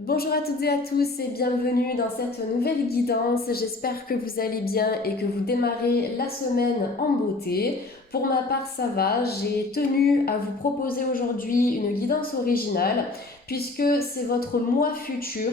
Bonjour à toutes et à tous et bienvenue dans cette nouvelle guidance. J'espère que vous allez bien et que vous démarrez la semaine en beauté. Pour ma part, ça va. J'ai tenu à vous proposer aujourd'hui une guidance originale puisque c'est votre moi futur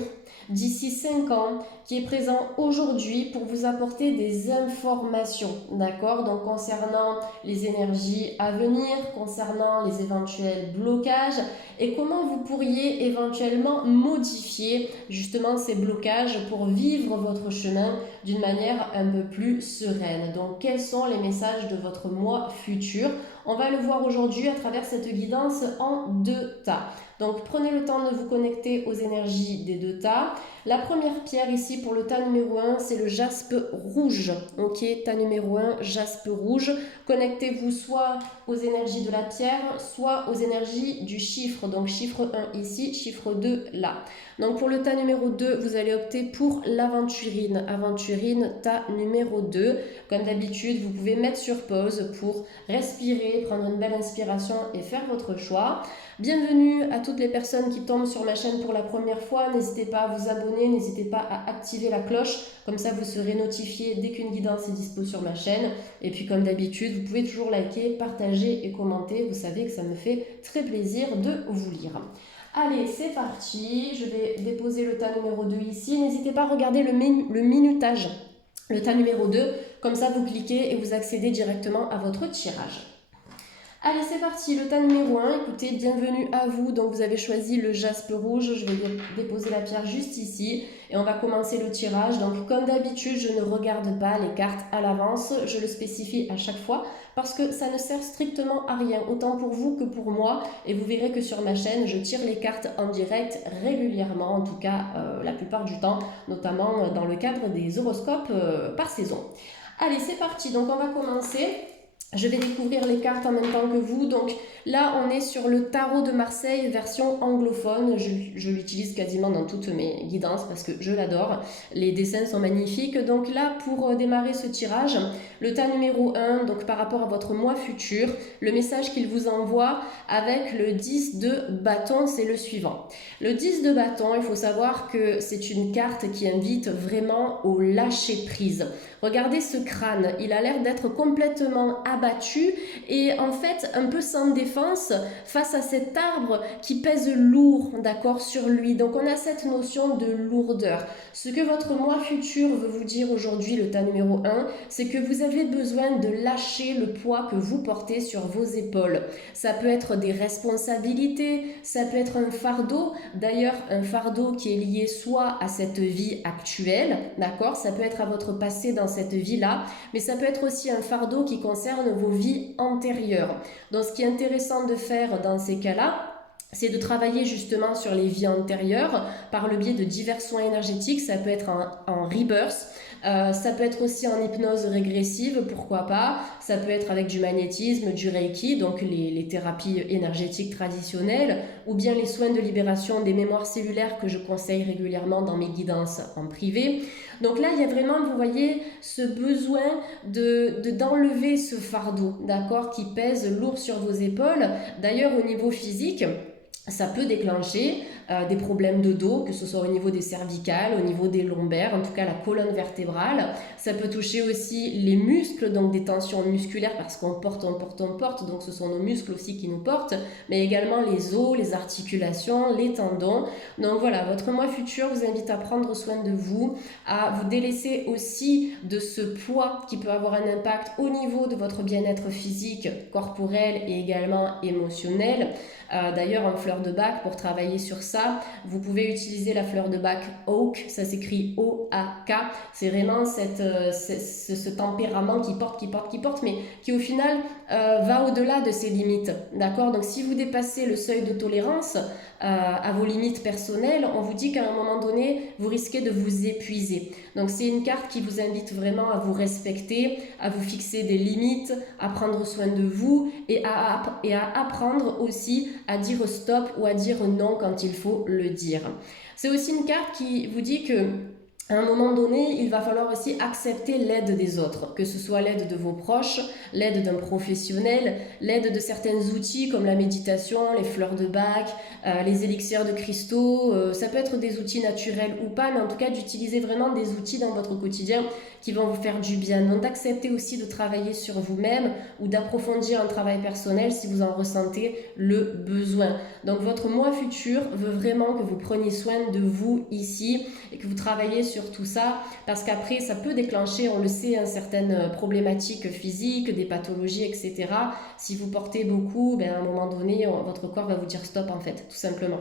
d'ici 5 ans qui est présent aujourd'hui pour vous apporter des informations, d'accord? Donc concernant les énergies à venir, concernant les éventuels blocages et comment vous pourriez éventuellement modifier justement ces blocages pour vivre votre chemin d'une manière un peu plus sereine. Donc quels sont les messages de votre moi futur? On va le voir aujourd'hui à travers cette guidance en deux tas. Donc prenez le temps de vous connecter aux énergies des deux tas. La première pierre ici pour le tas numéro 1, c'est le jaspe rouge. Ok, tas numéro 1, jaspe rouge. Connectez-vous soit aux énergies de la pierre, soit aux énergies du chiffre. Donc chiffre 1 ici, chiffre 2 là. Donc pour le tas numéro 2, vous allez opter pour l'aventurine. Aventurine, tas numéro 2. Comme d'habitude, vous pouvez mettre sur pause pour respirer, prendre une belle inspiration et faire votre choix. Bienvenue à toutes les personnes qui tombent sur ma chaîne pour la première fois. N'hésitez pas à vous abonner, n'hésitez pas à activer la cloche. Comme ça, vous serez notifié dès qu'une guidance est dispo sur ma chaîne. Et puis comme d'habitude, vous pouvez toujours liker, partager et commenter. Vous savez que ça me fait très plaisir de vous lire. Allez, c'est parti. Je vais déposer le tas numéro 2 ici. N'hésitez pas à regarder le minutage, le tas numéro 2. Comme ça, vous cliquez et vous accédez directement à votre tirage. Allez, c'est parti, le tas numéro 1, écoutez, bienvenue à vous. Donc vous avez choisi le jaspe rouge, je vais déposer la pierre juste ici et on va commencer le tirage. Donc comme d'habitude, je ne regarde pas les cartes à l'avance, je le spécifie à chaque fois parce que ça ne sert strictement à rien, autant pour vous que pour moi. Et vous verrez que sur ma chaîne, je tire les cartes en direct régulièrement, en tout cas la plupart du temps, notamment dans le cadre des horoscopes par saison. Allez, c'est parti, donc on va commencer. Je vais découvrir les cartes en même temps que vous. Donc là, on est sur le tarot de Marseille version anglophone. Je l'utilise quasiment dans toutes mes guidances parce que je l'adore. Les dessins sont magnifiques. Donc là, pour démarrer ce tirage, le tas numéro 1, donc par rapport à votre moi futur, le message qu'il vous envoie avec le 10 de bâton, c'est le suivant. Le 10 de bâton, il faut savoir que c'est une carte qui invite vraiment au lâcher prise. Regardez ce crâne, il a l'air d'être complètement abattu et en fait un peu sans défense face à cet arbre qui pèse lourd, d'accord, sur lui. Donc on a cette notion de lourdeur. Ce que votre moi futur veut vous dire aujourd'hui, le tas numéro 1, c'est que vous avez besoin de lâcher le poids que vous portez sur vos épaules. Ça peut être des responsabilités, ça peut être un fardeau, d'ailleurs un fardeau qui est lié soit à cette vie actuelle, d'accord, ça peut être à votre passé dans cette vie-là, mais ça peut être aussi un fardeau qui concerne vos vies antérieures. Donc ce qui est intéressant de faire dans ces cas-là, c'est de travailler justement sur les vies antérieures par le biais de divers soins énergétiques. Ça peut être en rebirth, ça peut être aussi en hypnose régressive, pourquoi pas. Ça peut être avec du magnétisme, du reiki, donc les thérapies énergétiques traditionnelles, ou bien les soins de libération des mémoires cellulaires que je conseille régulièrement dans mes guidances en privé. Donc là, il y a vraiment, vous voyez, ce besoin d'enlever ce fardeau, d'accord, qui pèse lourd sur vos épaules. D'ailleurs, au niveau physique, ça peut déclencher des problèmes de dos, que ce soit au niveau des cervicales, au niveau des lombaires, en tout cas la colonne vertébrale. Ça peut toucher aussi les muscles, donc des tensions musculaires parce qu'on porte, donc ce sont nos muscles aussi qui nous portent, mais également les os, les articulations, les tendons. Donc voilà, votre moi futur vous invite à prendre soin de vous, à vous délaisser aussi de ce poids qui peut avoir un impact au niveau de votre bien-être physique, corporel et également émotionnel. D'ailleurs, en fleur de bac, pour travailler sur ça, vous pouvez utiliser la fleur de bac Oak, ça s'écrit O-A-K. C'est vraiment ce tempérament qui porte, mais qui au final va au-delà de ses limites. D'accord? Donc si vous dépassez le seuil de tolérance à vos limites personnelles, on vous dit qu'à un moment donné, vous risquez de vous épuiser. Donc c'est une carte qui vous invite vraiment à vous respecter, à vous fixer des limites, à prendre soin de vous et à apprendre aussi à dire stop ou à dire non quand il faut le dire. C'est aussi une carte qui vous dit que à un moment donné, il va falloir aussi accepter l'aide des autres, que ce soit l'aide de vos proches, l'aide d'un professionnel, l'aide de certains outils comme la méditation, les fleurs de bac, les élixirs de cristaux. Ça peut être des outils naturels ou pas, mais en tout cas d'utiliser vraiment des outils dans votre quotidien qui vont vous faire du bien. Donc d'accepter aussi de travailler sur vous-même ou d'approfondir un travail personnel si vous en ressentez le besoin. Donc votre moi futur veut vraiment que vous preniez soin de vous ici et que vous travaillez sur tout ça, parce qu'après ça peut déclencher, on le sait, certaines problématiques physiques, des pathologies, etc. Si vous portez beaucoup, à un moment donné, votre corps va vous dire stop en fait, tout simplement.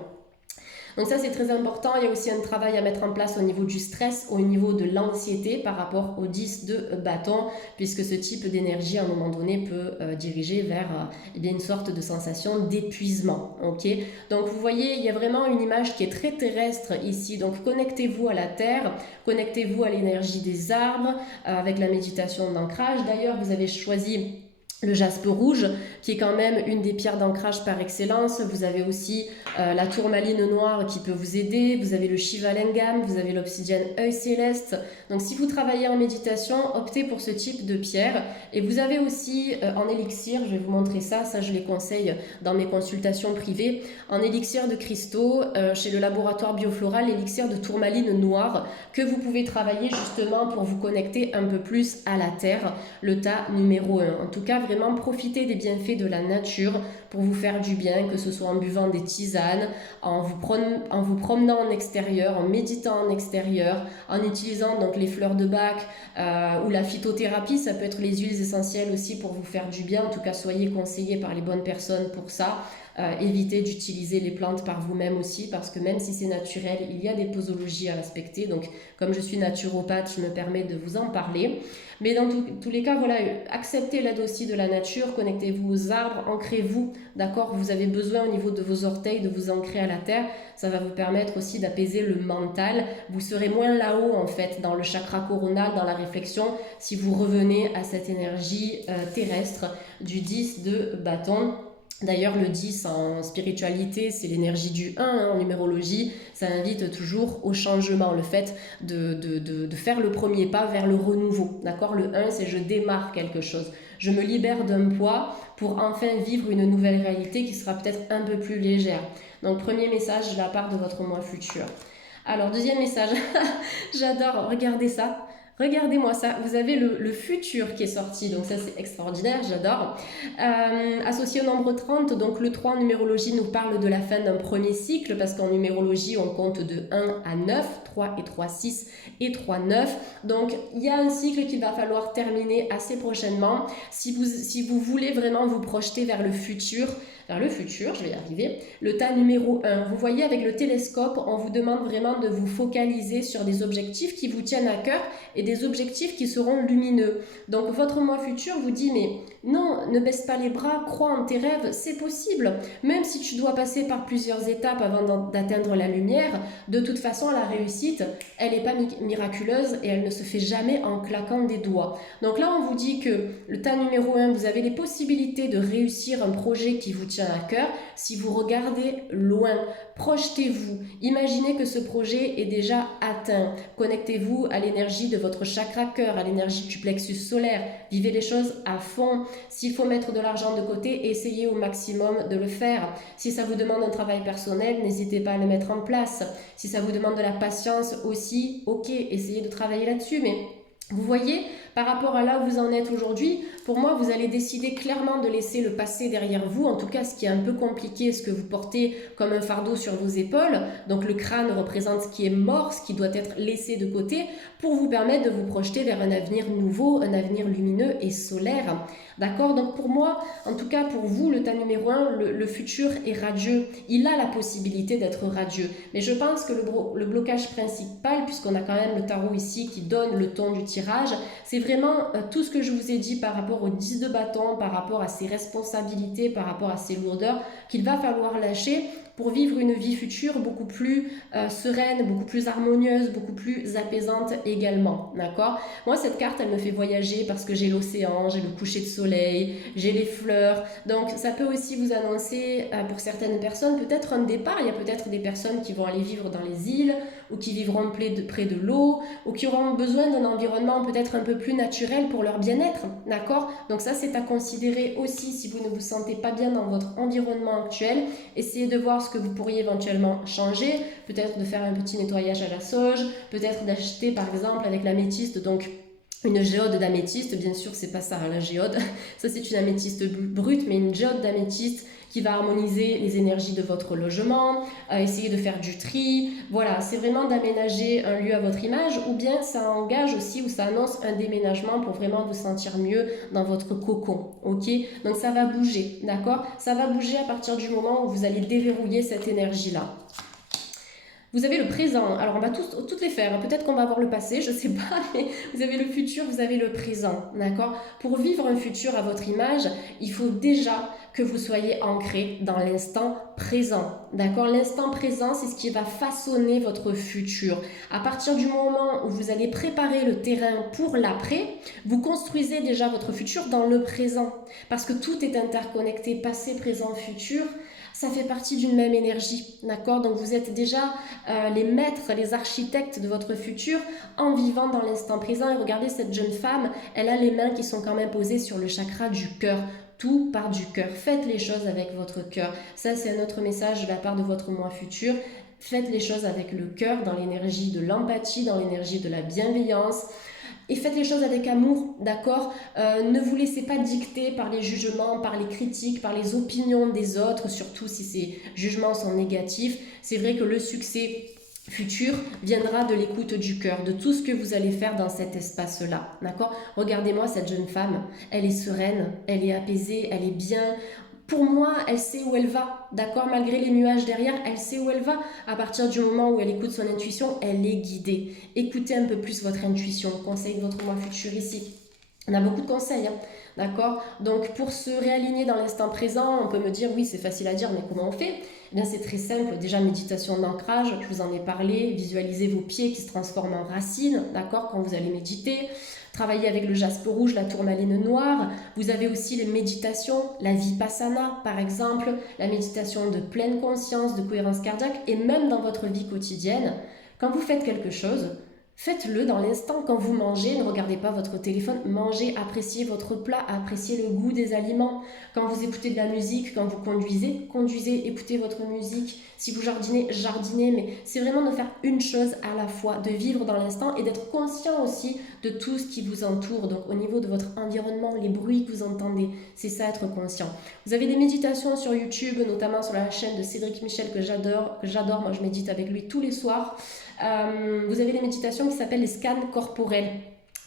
Donc ça c'est très important. Il y a aussi un travail à mettre en place au niveau du stress, au niveau de l'anxiété par rapport au 10 de bâton, puisque ce type d'énergie à un moment donné peut diriger vers une sorte de sensation d'épuisement. Okay, donc vous voyez, il y a vraiment une image qui est très terrestre ici. Donc connectez-vous à la terre, connectez-vous à l'énergie des arbres avec la méditation d'ancrage. D'ailleurs, vous avez choisi le jaspe rouge, qui est quand même une des pierres d'ancrage par excellence. Vous avez aussi la tourmaline noire qui peut vous aider. Vous avez le shivalingam, vous avez l'obsidienne œil céleste. Donc si vous travaillez en méditation, optez pour ce type de pierre. Et vous avez aussi en élixir, je vais vous montrer ça, je les conseille dans mes consultations privées, en élixir de cristaux, chez le laboratoire biofloral, l'élixir de tourmaline noire, que vous pouvez travailler justement pour vous connecter un peu plus à la terre, le tas numéro 1. En tout cas, vraiment profiter des bienfaits de la nature pour vous faire du bien, que ce soit en buvant des tisanes, en vous promenant en extérieur, en méditant en extérieur, en utilisant donc les fleurs de bac ou la phytothérapie. Ça peut être les huiles essentielles aussi pour vous faire du bien. En tout cas, soyez conseillés par les bonnes personnes pour ça. Évitez d'utiliser les plantes par vous-même aussi, parce que même si c'est naturel, il y a des posologies à respecter. Donc comme je suis naturopathe, je me permets de vous en parler. Mais dans tous les cas, voilà, acceptez l'aide aussi de la nature, connectez-vous aux arbres, ancrez-vous, d'accord? Vous avez besoin au niveau de vos orteils de vous ancrer à la terre. Ça va vous permettre aussi d'apaiser le mental. Vous serez moins là-haut en fait, dans le chakra coronal, dans la réflexion, si vous revenez à cette énergie terrestre du 10 de bâton. D'ailleurs, le 10 en spiritualité, c'est l'énergie du 1 en numérologie. Ça invite toujours au changement, le fait de faire le premier pas vers le renouveau. D'accord? Le 1, c'est je démarre quelque chose. Je me libère d'un poids pour enfin vivre une nouvelle réalité qui sera peut-être un peu plus légère. Donc, premier message de la part de votre moi futur. Alors, deuxième message. J'adore, regardez ça. Regardez-moi ça, vous avez le futur qui est sorti, donc ça c'est extraordinaire, j'adore. Associé au nombre 30, donc le 3 en numérologie nous parle de la fin d'un premier cycle, parce qu'en numérologie on compte de 1 à 9, 3 et 3, 6 et 3, 9. Donc il y a un cycle qu'il va falloir terminer assez prochainement. Si vous voulez vraiment vous projeter vers le futur, je vais y arriver, le tas numéro 1. Vous voyez, avec le télescope, on vous demande vraiment de vous focaliser sur des objectifs qui vous tiennent à cœur et des objectifs qui seront lumineux. Donc votre moi futur vous dit, mais non, ne baisse pas les bras, crois en tes rêves, c'est possible. Même si tu dois passer par plusieurs étapes avant d'atteindre la lumière, de toute façon la réussite, elle n'est pas miraculeuse et elle ne se fait jamais en claquant des doigts. Donc là on vous dit que le tas numéro 1, vous avez les possibilités de réussir un projet qui vous tient à cœur si vous regardez loin. Projetez-vous, imaginez que ce projet est déjà atteint. Connectez-vous à l'énergie de votre chakra cœur, à l'énergie du plexus solaire. Vivez les choses à fond. S'il faut mettre de l'argent de côté, essayez au maximum de le faire. Si ça vous demande un travail personnel, n'hésitez pas à le mettre en place. Si ça vous demande de la patience aussi, ok, essayez de travailler là-dessus, mais vous voyez, par rapport à là où vous en êtes aujourd'hui, pour moi, vous allez décider clairement de laisser le passé derrière vous. En tout cas, ce qui est un peu compliqué, ce que vous portez comme un fardeau sur vos épaules. Donc le crâne représente ce qui est mort, ce qui doit être laissé de côté pour vous permettre de vous projeter vers un avenir nouveau, un avenir lumineux et solaire. D'accord? Donc pour moi, en tout cas pour vous, le tas numéro 1, le futur est radieux. Il a la possibilité d'être radieux. Mais je pense que le blocage principal, puisqu'on a quand même le tarot ici qui donne le ton du tirage, c'est vraiment tout ce que je vous ai dit par rapport au 10 de bâton, par rapport à ses responsabilités, par rapport à ses lourdeurs, qu'il va falloir lâcher pour vivre une vie future beaucoup plus sereine, beaucoup plus harmonieuse, beaucoup plus apaisante également, d'accord? Moi, cette carte, elle me fait voyager parce que j'ai l'océan, j'ai le coucher de soleil, j'ai les fleurs. Donc, ça peut aussi vous annoncer, pour certaines personnes, peut-être un départ. Il y a peut-être des personnes qui vont aller vivre dans les îles ou qui vivront près de l'eau ou qui auront besoin d'un environnement peut-être un peu plus naturel pour leur bien-être, d'accord? Donc ça, c'est à considérer aussi si vous ne vous sentez pas bien dans votre environnement actuel. Essayez de voir ce que vous pourriez éventuellement changer, peut-être de faire un petit nettoyage à la sauge, peut-être d'acheter par exemple avec l'améthyste, donc une géode d'améthyste, bien sûr c'est pas ça la géode, ça c'est une améthyste brute, mais une géode d'améthyste qui va harmoniser les énergies de votre logement, essayer de faire du tri, voilà, c'est vraiment d'aménager un lieu à votre image, ou bien ça engage aussi ou ça annonce un déménagement pour vraiment vous sentir mieux dans votre cocon, ok? Donc ça va bouger, d'accord? Ça va bouger à partir du moment où vous allez déverrouiller cette énergie-là. Vous avez le présent, alors on va toutes les faire, peut-être qu'on va avoir le passé, je sais pas, mais vous avez le futur, vous avez le présent, d'accord? Pour vivre un futur à votre image, il faut déjà que vous soyez ancré dans l'instant présent, d'accord? L'instant présent, c'est ce qui va façonner votre futur. À partir du moment où vous allez préparer le terrain pour l'après, vous construisez déjà votre futur dans le présent, parce que tout est interconnecté, passé, présent, futur. Ça fait partie d'une même énergie, d'accord? Donc vous êtes déjà les maîtres, les architectes de votre futur en vivant dans l'instant présent. Et regardez cette jeune femme, elle a les mains qui sont quand même posées sur le chakra du cœur. Tout part du cœur. Faites les choses avec votre cœur. Ça, c'est un autre message de la part de votre moi futur. Faites les choses avec le cœur, dans l'énergie de l'empathie, dans l'énergie de la bienveillance. Et faites les choses avec amour, d'accord? Ne vous laissez pas dicter par les jugements, par les critiques, par les opinions des autres, surtout si ces jugements sont négatifs. C'est vrai que le succès futur viendra de l'écoute du cœur, de tout ce que vous allez faire dans cet espace-là, d'accord? Regardez-moi cette jeune femme, elle est sereine, elle est apaisée, elle est bien. Pour moi, elle sait où elle va, d'accord? Malgré les nuages derrière, elle sait où elle va. À partir du moment où elle écoute son intuition, elle est guidée. Écoutez un peu plus votre intuition, conseil de votre moi futur ici. On a beaucoup de conseils, hein, d'accord? Donc pour se réaligner dans l'instant présent, on peut me dire, oui, c'est facile à dire, mais comment on fait? Eh bien, c'est très simple. Déjà, méditation d'ancrage, je vous en ai parlé. Visualisez vos pieds qui se transforment en racines, d'accord, quand vous allez méditer. Travaillez avec le jaspe rouge, la tourmaline noire. Vous avez aussi les méditations, la vipassana par exemple, la méditation de pleine conscience, de cohérence cardiaque, et même dans votre vie quotidienne, quand vous faites quelque chose, faites-le dans l'instant. Quand vous mangez, ne regardez pas votre téléphone, mangez, appréciez votre plat, appréciez le goût des aliments. Quand vous écoutez de la musique, quand vous conduisez, conduisez, écoutez votre musique. Si vous jardinez, jardinez, mais c'est vraiment de faire une chose à la fois, de vivre dans l'instant et d'être conscient aussi de tout ce qui vous entoure. Donc au niveau de votre environnement, les bruits que vous entendez, c'est ça, être conscient. Vous avez des méditations sur YouTube, notamment sur la chaîne de Cédric Michel que j'adore. Moi, je médite avec lui tous les soirs. Vous avez des méditations qui s'appellent les scans corporels.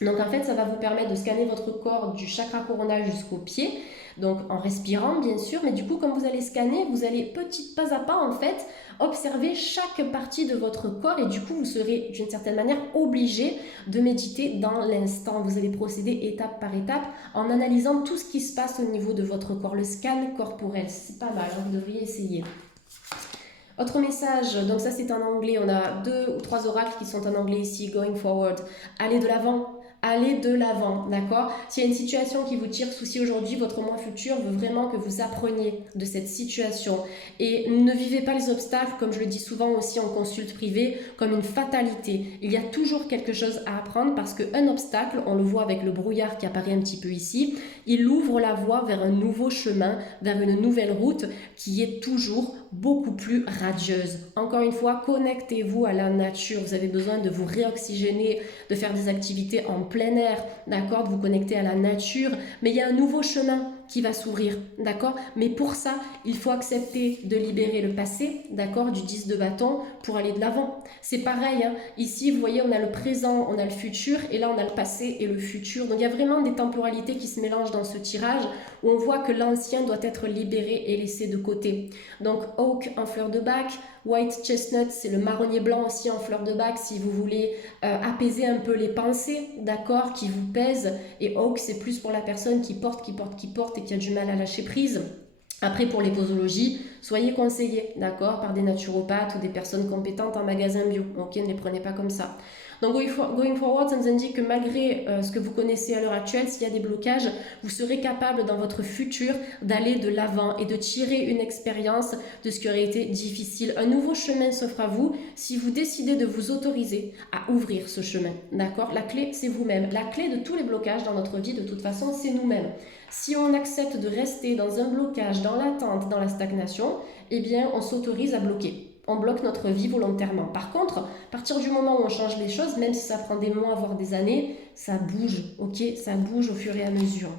Donc en fait, ça va vous permettre de scanner votre corps du chakra coronal jusqu'au pied. Donc en respirant bien sûr, mais du coup comme vous allez scanner, vous allez pas à pas en fait observer chaque partie de votre corps et du coup vous serez d'une certaine manière obligé de méditer dans l'instant. Vous allez procéder étape par étape en analysant tout ce qui se passe au niveau de votre corps, le scan corporel. C'est pas mal, hein, vous devriez essayer. Autre message, donc ça c'est en anglais, on a 2 ou 3 oracles qui sont en anglais ici, going forward, allez de l'avant, d'accord? S'il y a une situation qui vous tire souci aujourd'hui, votre moi futur veut vraiment que vous appreniez de cette situation. Et ne vivez pas les obstacles, comme je le dis souvent aussi en consulte privée, comme une fatalité. Il y a toujours quelque chose à apprendre parce qu'un obstacle, on le voit avec le brouillard qui apparaît un petit peu ici, il ouvre la voie vers un nouveau chemin, vers une nouvelle route qui est toujours beaucoup plus radieuse. Encore une fois, connectez-vous à la nature. Vous avez besoin de vous réoxygéner, de faire des activités en plein air, d'accord, de vous connecter à la nature. Mais il y a un nouveau chemin qui va s'ouvrir, d'accord? Mais pour ça, il faut accepter de libérer le passé, d'accord, du 10 de bâton pour aller de l'avant. C'est pareil, hein. Ici, vous voyez, on a le présent, on a le futur, et là, on a le passé et le futur. Donc, il y a vraiment des temporalités qui se mélangent dans ce tirage où on voit que l'ancien doit être libéré et laissé de côté. Donc, oak en fleur de bac, white chestnut, c'est le marronnier blanc aussi en fleur de bac si vous voulez apaiser un peu les pensées, d'accord, qui vous pèsent. Et oak, c'est plus pour la personne qui porte et qui a du mal à lâcher prise. Après, pour les posologies, soyez conseillés, d'accord, par des naturopathes ou des personnes compétentes en magasin bio. Ok, ne les prenez pas comme ça. Donc going forward, ça nous indique que malgré ce que vous connaissez à l'heure actuelle, s'il y a des blocages, vous serez capable dans votre futur d'aller de l'avant et de tirer une expérience de ce qui aurait été difficile. Un nouveau chemin s'offre à vous si vous décidez de vous autoriser à ouvrir ce chemin. D'accord? La clé, c'est vous-même. La clé de tous les blocages dans notre vie, de toute façon, c'est nous-mêmes. Si on accepte de rester dans un blocage, dans l'attente, dans la stagnation, eh bien, on s'autorise à bloquer. On bloque notre vie volontairement. Par contre, à partir du moment où on change les choses, même si ça prend des mois, voire des années, ça bouge, ok? Ça bouge au fur et à mesure.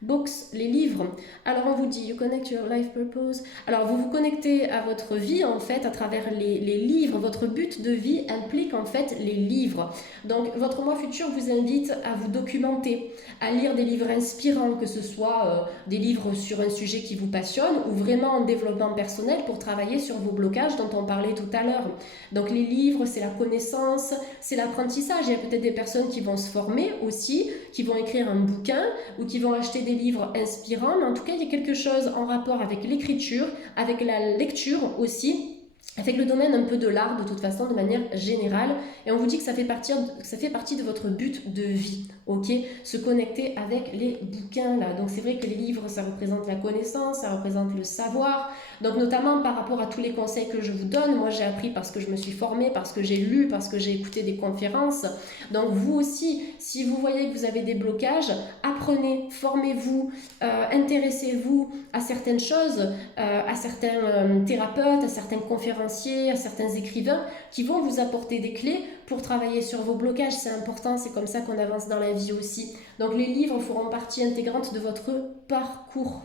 Books, les livres. Alors on vous dit, you connect your life purpose. Alors vous vous connectez à votre vie en fait à travers les livres. Votre but de vie implique en fait les livres. Donc votre moi futur vous invite à vous documenter, à lire des livres inspirants, que ce soit des livres sur un sujet qui vous passionne ou vraiment en développement personnel pour travailler sur vos blocages dont on parlait tout à l'heure. Donc les livres, c'est la connaissance, c'est l'apprentissage. Il y a peut-être des personnes qui vont se former aussi, qui vont écrire un bouquin ou qui vont acheter des livres inspirants, mais en tout cas, il y a quelque chose en rapport avec l'écriture, avec la lecture aussi, avec le domaine un peu de l'art de toute façon, de manière générale. Et on vous dit que ça fait partie de votre but de vie, ok? Se connecter avec les bouquins là. Donc c'est vrai que les livres, ça représente la connaissance, ça représente le savoir. Donc notamment par rapport à tous les conseils que je vous donne, moi j'ai appris parce que je me suis formée, parce que j'ai lu, parce que j'ai écouté des conférences. Donc vous aussi, si vous voyez que vous avez des blocages, apprenez, formez-vous, intéressez-vous à certaines choses, à certains thérapeutes, à certains conférenciers, à certains écrivains qui vont vous apporter des clés pour travailler sur vos blocages. C'est important, c'est comme ça qu'on avance dans la vie aussi. Donc les livres feront partie intégrante de votre parcours.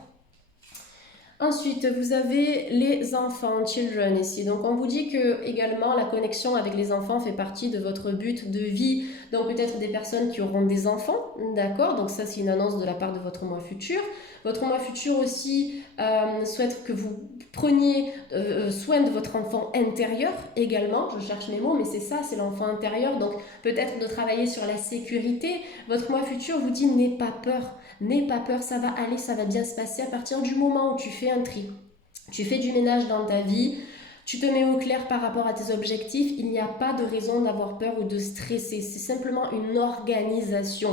Ensuite, vous avez les enfants, children ici. Donc, on vous dit que également la connexion avec les enfants fait partie de votre but de vie. Donc, peut-être des personnes qui auront des enfants, d'accord? Donc, ça, c'est une annonce de la part de votre moi futur. Votre moi futur aussi souhaite que vous preniez soin de votre enfant intérieur également. Je cherche mes mots, mais c'est ça, c'est l'enfant intérieur. Donc, peut-être de travailler sur la sécurité. Votre moi futur vous dit, n'aie pas peur. N'aie pas peur, ça va aller, ça va bien se passer à partir du moment où tu fais un tri. Tu fais du ménage dans ta vie, tu te mets au clair par rapport à tes objectifs, il n'y a pas de raison d'avoir peur ou de stresser. C'est simplement une organisation.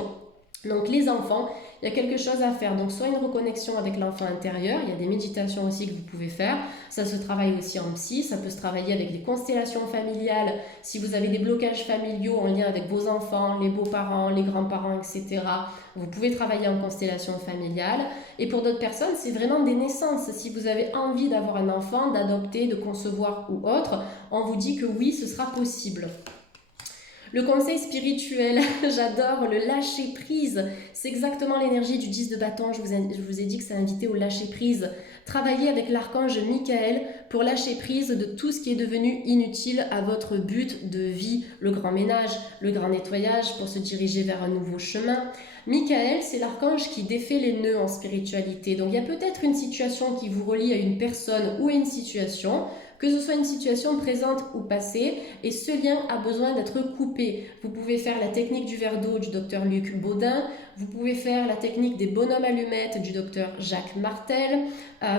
Donc les enfants, il y a quelque chose à faire. Donc soit une reconnexion avec l'enfant intérieur, il y a des méditations aussi que vous pouvez faire. Ça se travaille aussi en psy, ça peut se travailler avec des constellations familiales. Si vous avez des blocages familiaux en lien avec vos enfants, les beaux-parents, les grands-parents, etc., vous pouvez travailler en constellation familiale. Et pour d'autres personnes, c'est vraiment des naissances. Si vous avez envie d'avoir un enfant, d'adopter, de concevoir ou autre, on vous dit que oui, ce sera possible. Le conseil spirituel, j'adore le lâcher prise. C'est exactement l'énergie du 10 de bâton. Je vous ai dit que c'est invité au lâcher prise. Travaillez avec l'archange Michael pour lâcher prise de tout ce qui est devenu inutile à votre but de vie. Le grand ménage, le grand nettoyage pour se diriger vers un nouveau chemin. Michael, c'est l'archange qui défait les nœuds en spiritualité. Donc il y a peut-être une situation qui vous relie à une personne ou à une situation, que ce soit une situation présente ou passée, et ce lien a besoin d'être coupé. Vous pouvez faire la technique du verre d'eau du docteur Luc Baudin, vous pouvez faire la technique des bonhommes allumettes du docteur Jacques Martel,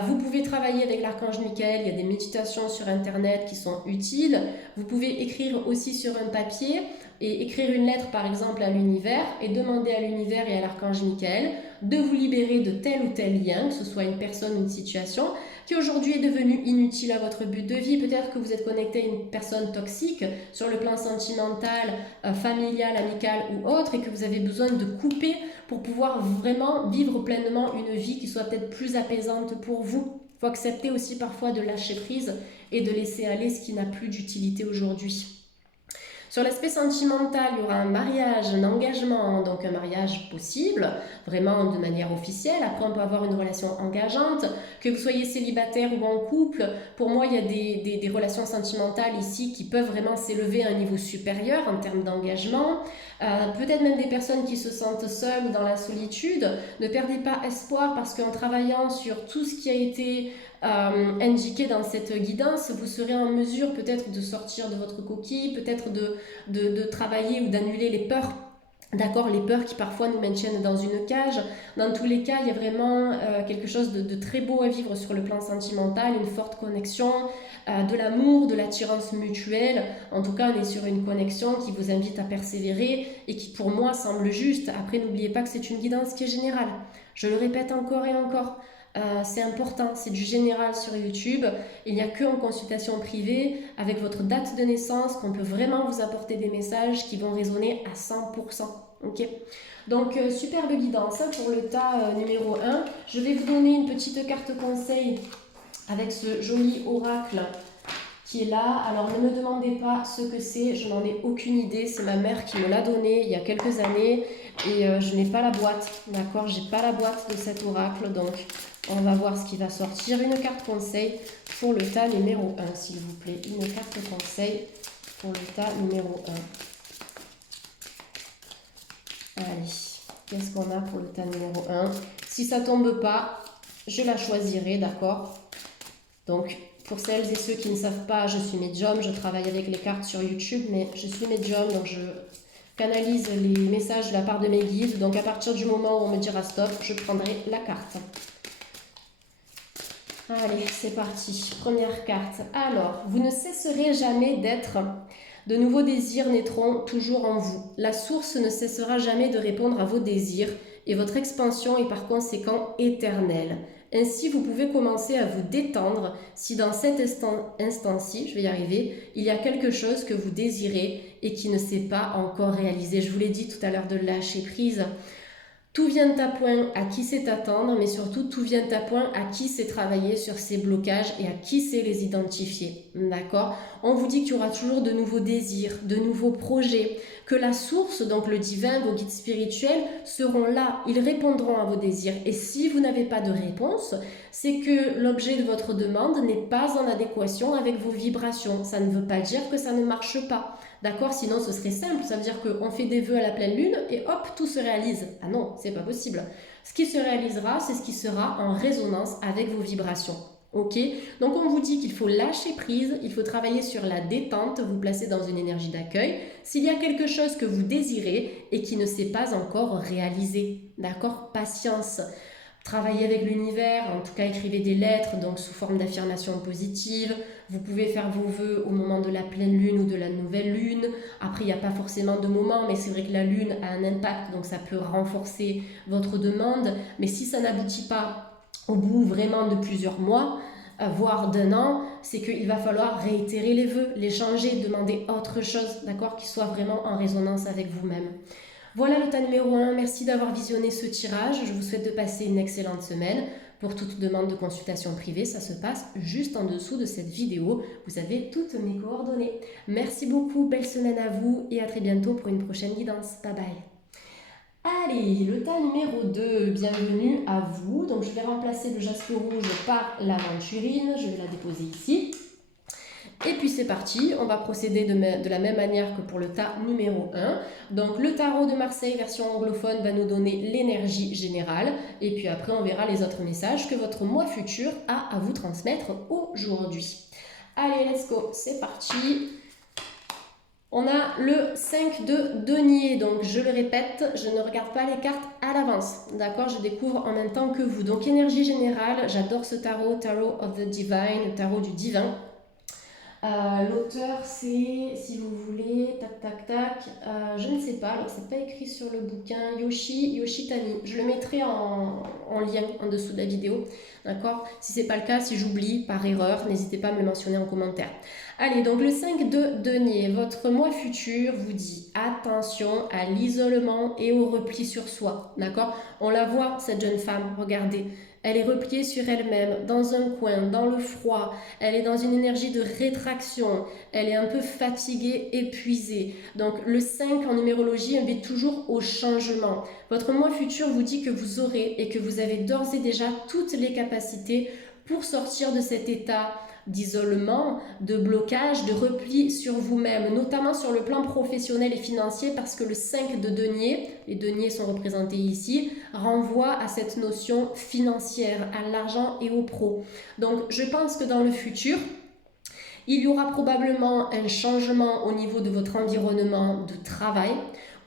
vous pouvez travailler avec l'archange Michael, il y a des méditations sur internet qui sont utiles, vous pouvez écrire aussi sur un papier et écrire une lettre par exemple à l'univers et demander à l'univers et à l'archange Michael de vous libérer de tel ou tel lien, que ce soit une personne ou une situation qui aujourd'hui est devenue inutile à votre but de vie. Peut-être que vous êtes connecté à une personne toxique sur le plan sentimental, familial, amical ou autre, et que vous avez besoin de couper pour pouvoir vraiment vivre pleinement une vie qui soit peut-être plus apaisante pour vous. Il faut accepter aussi parfois de lâcher prise et de laisser aller ce qui n'a plus d'utilité aujourd'hui. Sur l'aspect sentimental, il y aura un mariage, un engagement, donc un mariage possible, vraiment de manière officielle. Après, on peut avoir une relation engageante, que vous soyez célibataire ou en couple. Pour moi, il y a des relations sentimentales ici qui peuvent vraiment s'élever à un niveau supérieur en termes d'engagement. Peut-être même des personnes qui se sentent seules dans la solitude. Ne perdez pas espoir parce qu'en travaillant sur tout ce qui a été indiqué dans cette guidance, vous serez en mesure peut-être de sortir de votre coquille, peut-être de travailler ou d'annuler les peurs D'accord, les peurs qui parfois nous maintiennent dans une cage. Dans tous les cas, il y a vraiment quelque chose de très beau à vivre sur le plan sentimental, une forte connexion, de l'amour, de l'attirance mutuelle. En tout cas, on est sur une connexion qui vous invite à persévérer et qui pour moi semble juste. Après, n'oubliez pas que c'est une guidance qui est générale. Je le répète encore et encore. C'est important, c'est du général sur YouTube. Il n'y a que en consultation privée, avec votre date de naissance, qu'on peut vraiment vous apporter des messages qui vont résonner à 100%. Ok. Donc, superbe guidance pour le tas numéro 1. Je vais vous donner une petite carte conseil avec ce joli oracle qui est là. Alors, ne me demandez pas ce que c'est, je n'en ai aucune idée. C'est ma mère qui me l'a donné il y a quelques années et je n'ai pas la boîte, d'accord? J'ai pas la boîte de cet oracle, donc on va voir ce qui va sortir. Une carte conseil pour le tas numéro 1, s'il vous plaît. Une carte conseil pour le tas numéro 1. Allez, qu'est-ce qu'on a pour le tas numéro 1? Si ça tombe pas, je la choisirai, d'accord? Donc, pour celles et ceux qui ne savent pas, je suis médium, je travaille avec les cartes sur YouTube, mais je suis médium, donc je canalise les messages de la part de mes guides. Donc, à partir du moment où on me dira stop, je prendrai la carte. Allez, c'est parti. Première carte. Alors, vous ne cesserez jamais d'être. De nouveaux désirs naîtront toujours en vous. La source ne cessera jamais de répondre à vos désirs et votre expansion est par conséquent éternelle. Ainsi, vous pouvez commencer à vous détendre si dans cet instant-ci, je vais y arriver, il y a quelque chose que vous désirez et qui ne s'est pas encore réalisé. Je vous l'ai dit tout à l'heure de lâcher prise. Tout vient à point à qui sait attendre, mais surtout tout vient à point à qui sait travailler sur ces blocages et à qui sait les identifier. D'accord? On vous dit qu'il y aura toujours de nouveaux désirs, de nouveaux projets, que la source, donc le divin, vos guides spirituels, seront là, ils répondront à vos désirs. Et si vous n'avez pas de réponse, c'est que l'objet de votre demande n'est pas en adéquation avec vos vibrations. Ça ne veut pas dire que ça ne marche pas. D'accord? Sinon, ce serait simple. Ça veut dire qu'on fait des vœux à la pleine lune et hop, tout se réalise. Ah non, c'est pas possible. Ce qui se réalisera, c'est ce qui sera en résonance avec vos vibrations. Ok? Donc, on vous dit qu'il faut lâcher prise, il faut travailler sur la détente, vous placer dans une énergie d'accueil. S'il y a quelque chose que vous désirez et qui ne s'est pas encore réalisé, d'accord? Patience. Travaillez avec l'univers, en tout cas écrivez des lettres, donc sous forme d'affirmations positives. Vous pouvez faire vos vœux au moment de la pleine lune ou de la nouvelle lune. Après, il n'y a pas forcément de moment, mais c'est vrai que la lune a un impact, donc ça peut renforcer votre demande. Mais si ça n'aboutit pas au bout vraiment de plusieurs mois, voire d'un an, c'est qu'il va falloir réitérer les vœux, les changer, demander autre chose, d'accord, qui soit vraiment en résonance avec vous-même. Voilà le tas numéro 1, merci d'avoir visionné ce tirage, je vous souhaite de passer une excellente semaine. Pour toute demande de consultation privée, ça se passe juste en dessous de cette vidéo, vous avez toutes mes coordonnées. Merci beaucoup, belle semaine à vous et à très bientôt pour une prochaine guidance, bye bye. Allez, le tas numéro 2, bienvenue à vous. Donc je vais remplacer le jaspe rouge par l'aventurine, je vais la déposer ici. Et puis c'est parti, on va procéder de la même manière que pour le tas numéro 1. Donc le tarot de Marseille version anglophone va nous donner l'énergie générale. Et puis après on verra les autres messages que votre moi futur a à vous transmettre aujourd'hui. Allez, let's go, c'est parti. On a le 5 de denier, donc je le répète, je ne regarde pas les cartes à l'avance, d'accord? Je découvre en même temps que vous. Donc énergie générale, j'adore ce tarot, Tarot of the Divine, le tarot du divin. L'auteur c'est, si vous voulez, tac tac tac, je ne sais pas, alors c'est pas écrit sur le bouquin, Yoshitani, je le mettrai en lien en dessous de la vidéo, d'accord? Si c'est pas le cas, si j'oublie par erreur, n'hésitez pas à me le mentionner en commentaire. Allez, donc le 5 de denier, votre moi futur vous dit attention à l'isolement et au repli sur soi, d'accord? On la voit, cette jeune femme, regardez. Elle est repliée sur elle-même, dans un coin, dans le froid. Elle est dans une énergie de rétraction. Elle est un peu fatiguée, épuisée. Donc le 5 en numérologie invite toujours au changement. Votre moi futur vous dit que vous aurez et que vous avez d'ores et déjà toutes les capacités pour sortir de cet état d'isolement, de blocage, de repli sur vous-même, notamment sur le plan professionnel et financier, parce que le 5 de denier, les deniers sont représentés ici, renvoie à cette notion financière, à l'argent et au pro. Donc je pense que dans le futur, il y aura probablement un changement au niveau de votre environnement de travail,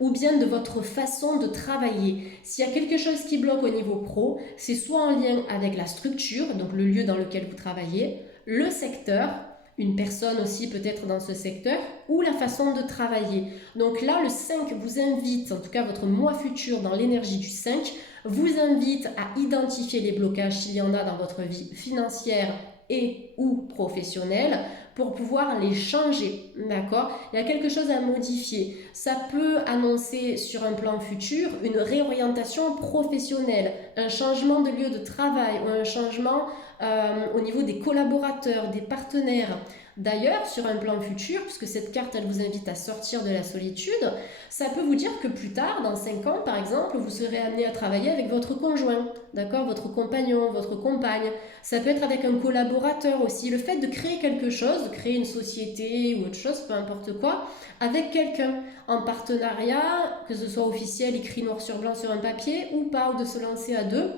ou bien de votre façon de travailler. S'il y a quelque chose qui bloque au niveau pro, c'est soit en lien avec la structure, donc le lieu dans lequel vous travaillez, le secteur, une personne aussi peut-être dans ce secteur, ou la façon de travailler. Donc là, le 5 vous invite, en tout cas votre mois futur dans l'énergie du 5, vous invite à identifier les blocages s'il y en a dans votre vie financière et ou professionnelle pour pouvoir les changer, d'accord? Il y a quelque chose à modifier. Ça peut annoncer sur un plan futur une réorientation professionnelle, un changement de lieu de travail ou un changement au niveau des collaborateurs, des partenaires. D'ailleurs, sur un plan futur, puisque cette carte, elle vous invite à sortir de la solitude, ça peut vous dire que plus tard, dans 5 ans par exemple, vous serez amené à travailler avec votre conjoint, d'accord, votre compagnon, votre compagne. Ça peut être avec un collaborateur aussi. Le fait de créer quelque chose, de créer une société ou autre chose, peu importe quoi, avec quelqu'un en partenariat, que ce soit officiel, écrit noir sur blanc sur un papier ou pas, ou de se lancer à deux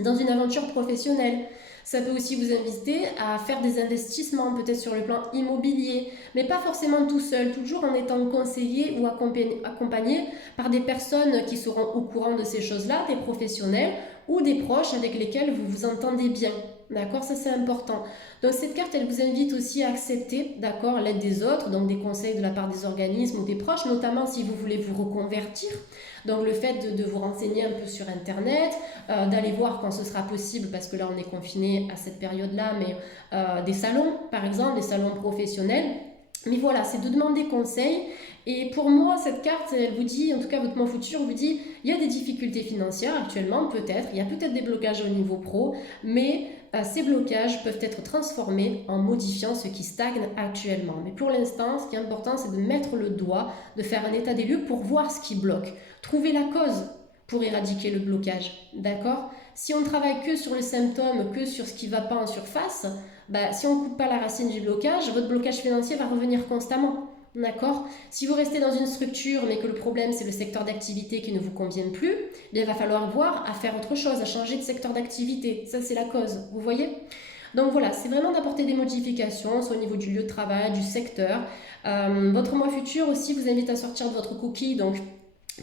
dans une aventure professionnelle. Ça peut aussi vous inviter à faire des investissements, peut-être sur le plan immobilier, mais pas forcément tout seul, toujours en étant conseillé ou accompagné par des personnes qui seront au courant de ces choses-là, des professionnels ou des proches avec lesquels vous vous entendez bien. D'accord, ça c'est important. Donc cette carte, elle vous invite aussi à accepter, d'accord, l'aide des autres, donc des conseils de la part des organismes ou des proches, notamment si vous voulez vous reconvertir. Donc le fait de vous renseigner un peu sur Internet, d'aller voir quand ce sera possible, parce que là on est confiné à cette période-là, mais des salons par exemple, des salons professionnels. Mais voilà, c'est de demander conseil. Et pour moi, cette carte, elle vous dit, en tout cas votre mois futur vous dit, il y a des difficultés financières actuellement, peut-être, il y a peut-être des blocages au niveau pro, mais ces blocages peuvent être transformés en modifiant ce qui stagne actuellement. Mais pour l'instant, ce qui est important, c'est de mettre le doigt, de faire un état des lieux pour voir ce qui bloque. Trouver la cause pour éradiquer le blocage, d'accord? Si on ne travaille que sur le symptôme, que sur ce qui ne va pas en surface, si on ne coupe pas la racine du blocage, votre blocage financier va revenir constamment. D'accord? Si vous restez dans une structure mais que le problème c'est le secteur d'activité qui ne vous convient plus, il va falloir voir à faire autre chose, à changer de secteur d'activité. Ça c'est la cause, vous voyez? Donc voilà, c'est vraiment d'apporter des modifications, soit au niveau du lieu de travail, du secteur. Votre mois futur aussi vous invite à sortir de votre coquille, donc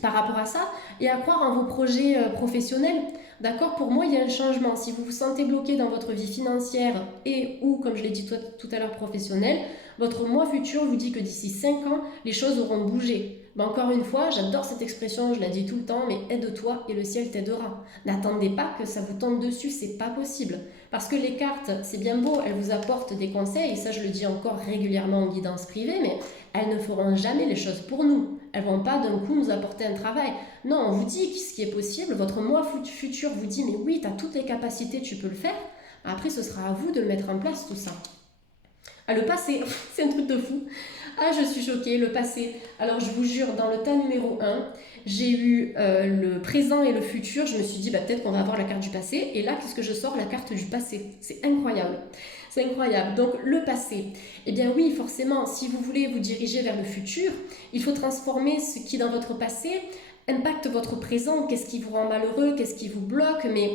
par rapport à ça, et à croire en vos projets professionnels. D'accord? Pour moi, il y a un changement. Si vous vous sentez bloqué dans votre vie financière et ou, comme je l'ai dit tout à l'heure, professionnelle, votre moi futur vous dit que d'ici 5 ans, les choses auront bougé. Mais encore une fois, j'adore cette expression, je la dis tout le temps, mais aide-toi et le ciel t'aidera. N'attendez pas que ça vous tombe dessus, c'est pas possible. Parce que les cartes, c'est bien beau, elles vous apportent des conseils, et ça je le dis encore régulièrement en guidance privée, mais elles ne feront jamais les choses pour nous. Elles ne vont pas d'un coup nous apporter un travail. Non, on vous dit ce qui est possible, votre moi futur vous dit, mais oui, tu as toutes les capacités, tu peux le faire. Après, ce sera à vous de le mettre en place, tout ça. Ah, le passé, c'est un truc de fou. Ah, je suis choquée, le passé. Alors, je vous jure, dans le tas numéro 1, j'ai eu le présent et le futur. Je me suis dit, peut-être qu'on va avoir la carte du passé. Et là, qu'est-ce que je sors? La carte du passé. C'est incroyable. C'est incroyable. Donc, le passé. Eh bien oui, forcément, si vous voulez vous diriger vers le futur, il faut transformer ce qui, dans votre passé, impacte votre présent. Qu'est-ce qui vous rend malheureux? Qu'est-ce qui vous bloque? Mais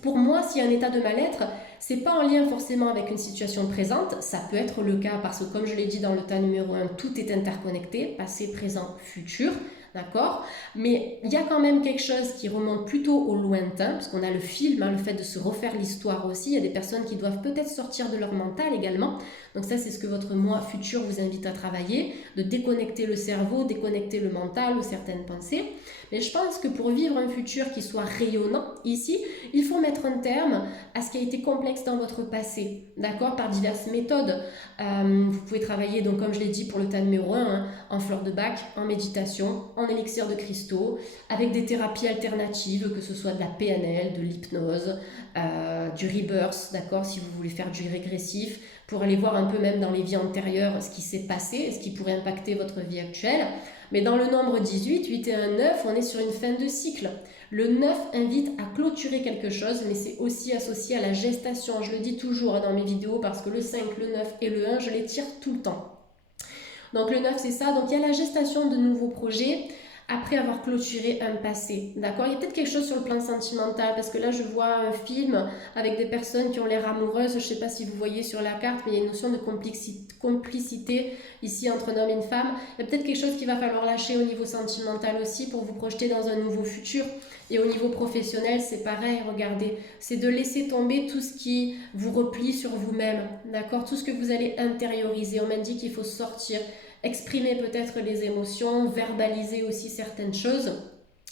pour moi, s'il y a un état de mal-être, c'est pas en lien forcément avec une situation présente, ça peut être le cas parce que comme je l'ai dit dans le tas numéro 1, tout est interconnecté, passé, présent, futur, d'accord? Mais il y a quand même quelque chose qui remonte plutôt au lointain, parce qu'on a le film, le fait de se refaire l'histoire aussi, il y a des personnes qui doivent peut-être sortir de leur mental également, donc ça c'est ce que votre moi futur vous invite à travailler, de déconnecter le cerveau, déconnecter le mental ou certaines pensées, mais je pense que pour vivre un futur qui soit rayonnant ici, il faut mettre un terme à ce qui a été complexe dans votre passé, d'accord, par diverses méthodes. Vous pouvez travailler, donc comme je l'ai dit pour le tas numéro 1, en fleur de bac, en méditation, en élixir de cristaux, avec des thérapies alternatives, que ce soit de la PNL, de l'hypnose, du rebirth, d'accord, si vous voulez faire du régressif, pour aller voir un peu même dans les vies antérieures ce qui s'est passé, ce qui pourrait impacter votre vie actuelle. Mais dans le nombre 18, 8 et 1, 9, on est sur une fin de cycle. Le 9 invite à clôturer quelque chose, mais c'est aussi associé à la gestation. Je le dis toujours dans mes vidéos parce que le 5, le 9 et le 1, je les tire tout le temps. Donc le 9, c'est ça. Donc il y a la gestation de nouveaux projets après avoir clôturé un passé, d'accord? Il y a peut-être quelque chose sur le plan sentimental, parce que là, je vois un film avec des personnes qui ont l'air amoureuses. Je ne sais pas si vous voyez sur la carte, mais il y a une notion de complicité ici entre un homme et une femme. Il y a peut-être quelque chose qu'il va falloir lâcher au niveau sentimental aussi pour vous projeter dans un nouveau futur. Et au niveau professionnel, c'est pareil, regardez, c'est de laisser tomber tout ce qui vous replie sur vous-même, d'accord? Tout ce que vous allez intérioriser. On m'a dit qu'il faut sortir, exprimer peut-être les émotions, verbaliser aussi certaines choses.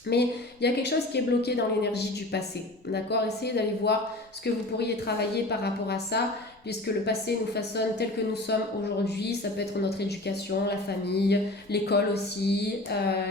Mais il y a quelque chose qui est bloqué dans l'énergie du passé, d'accord? Essayez d'aller voir ce que vous pourriez travailler par rapport à ça, puisque le passé nous façonne tel que nous sommes aujourd'hui. Ça peut être notre éducation, la famille, l'école aussi,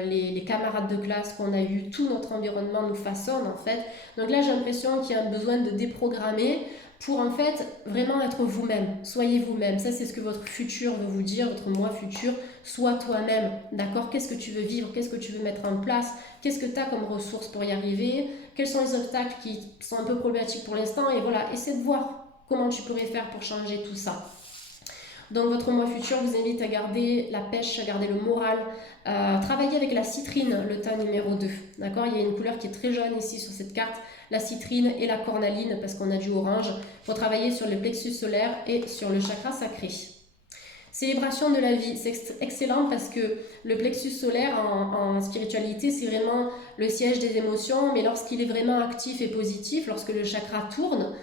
les camarades de classe qu'on a eus, tout notre environnement nous façonne en fait. Donc là, j'ai l'impression qu'il y a un besoin de déprogrammer pour en fait vraiment être vous-même. Soyez vous-même. Ça, c'est ce que votre futur veut vous dire, votre moi futur. Sois toi-même, d'accord? Qu'est-ce que tu veux vivre? Qu'est-ce que tu veux mettre en place? Qu'est-ce que tu as comme ressources pour y arriver? Quels sont les obstacles qui sont un peu problématiques pour l'instant? Et voilà, essaie de voir comment tu pourrais faire pour changer tout ça. Donc votre moi futur vous invite à garder la pêche, à garder le moral, travailler avec la citrine, le tas numéro 2. D'accord? Il y a une couleur qui est très jaune ici sur cette carte, la citrine et la cornaline parce qu'on a du orange. Il faut travailler sur le plexus solaire et sur le chakra sacré. Célébration de la vie, c'est excellent parce que le plexus solaire en spiritualité, c'est vraiment le siège des émotions, mais lorsqu'il est vraiment actif et positif, lorsque le chakra tourne,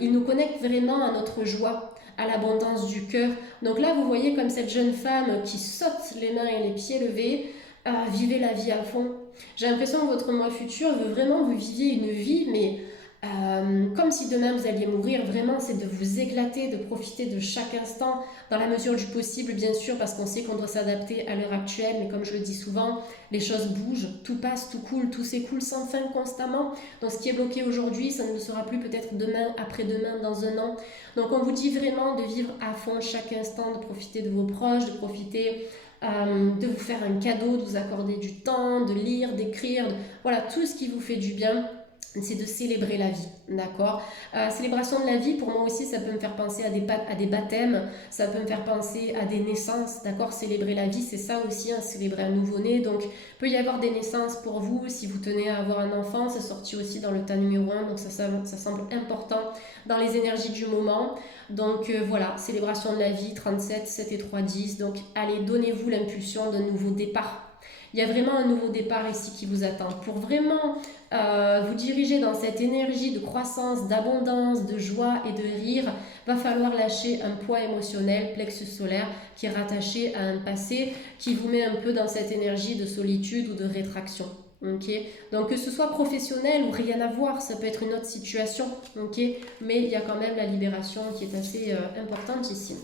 il nous connecte vraiment à notre joie, à l'abondance du cœur. Donc là, vous voyez comme cette jeune femme qui saute les mains et les pieds levés, vivez la vie à fond. J'ai l'impression que votre moi futur veut vraiment que vous viviez une vie, mais comme si demain vous alliez mourir. Vraiment, c'est de vous éclater, de profiter de chaque instant, dans la mesure du possible, bien sûr, parce qu'on sait qu'on doit s'adapter à l'heure actuelle, mais comme je le dis souvent, les choses bougent, tout passe, tout coule, tout s'écoule sans fin constamment. Donc ce qui est bloqué aujourd'hui, ça ne le sera plus peut-être demain, après-demain, dans un an. Donc on vous dit vraiment de vivre à fond chaque instant, de profiter de vos proches, de profiter de vous faire un cadeau, de vous accorder du temps, de lire, d'écrire, voilà, tout ce qui vous fait du bien. C'est de célébrer la vie, d'accord? Célébration de la vie, pour moi aussi, ça peut me faire penser à des baptêmes, ça peut me faire penser à des naissances, d'accord? Célébrer la vie, c'est ça aussi, hein, célébrer un nouveau-né. Donc, il peut y avoir des naissances pour vous, si vous tenez à avoir un enfant, c'est sorti aussi dans le tas numéro 1, donc ça semble important dans les énergies du moment. Donc voilà, célébration de la vie, 37, 7 et 3, 10. Donc allez, donnez-vous l'impulsion d'un nouveau départ. Il y a vraiment un nouveau départ ici qui vous attend. Pour vraiment vous diriger dans cette énergie de croissance, d'abondance, de joie et de rire, va falloir lâcher un poids émotionnel, plexus solaire, qui est rattaché à un passé, qui vous met un peu dans cette énergie de solitude ou de rétraction. Okay. Donc que ce soit professionnel ou rien à voir, ça peut être une autre situation, okay. Mais il y a quand même la libération qui est assez importante ici.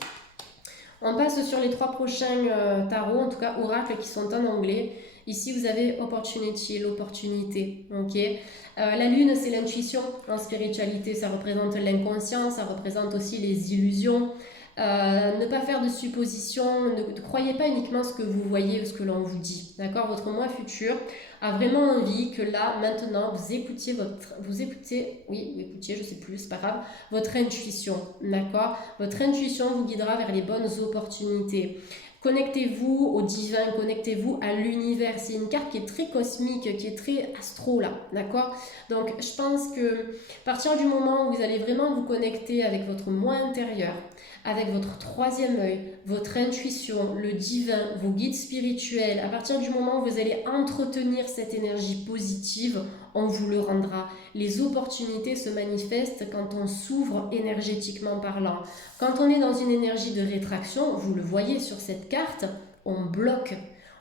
On passe sur les 3 prochains tarots, en tout cas oracles qui sont en anglais. Ici, vous avez opportunity, l'opportunité. Okay. La lune, c'est l'intuition. En spiritualité, ça représente l'inconscient, ça représente aussi les illusions. Ne pas faire de suppositions, ne croyez pas uniquement ce que vous voyez ou ce que l'on vous dit. D'accord? Votre moi futur a vraiment envie que là, maintenant, vous écoutiez, je sais plus, c'est pas grave, votre intuition. D'accord? Votre intuition vous guidera vers les bonnes opportunités. Connectez-vous au divin, connectez-vous à l'univers. C'est une carte qui est très cosmique, qui est très astro là, d'accord? Donc je pense que à partir du moment où vous allez vraiment vous connecter avec votre moi intérieur, avec votre 3e œil, votre intuition, le divin, vos guides spirituels, à partir du moment où vous allez entretenir cette énergie positive, on vous le rendra. Les opportunités se manifestent quand on s'ouvre énergétiquement parlant. Quand on est dans une énergie de rétraction, vous le voyez sur cette carte, on bloque.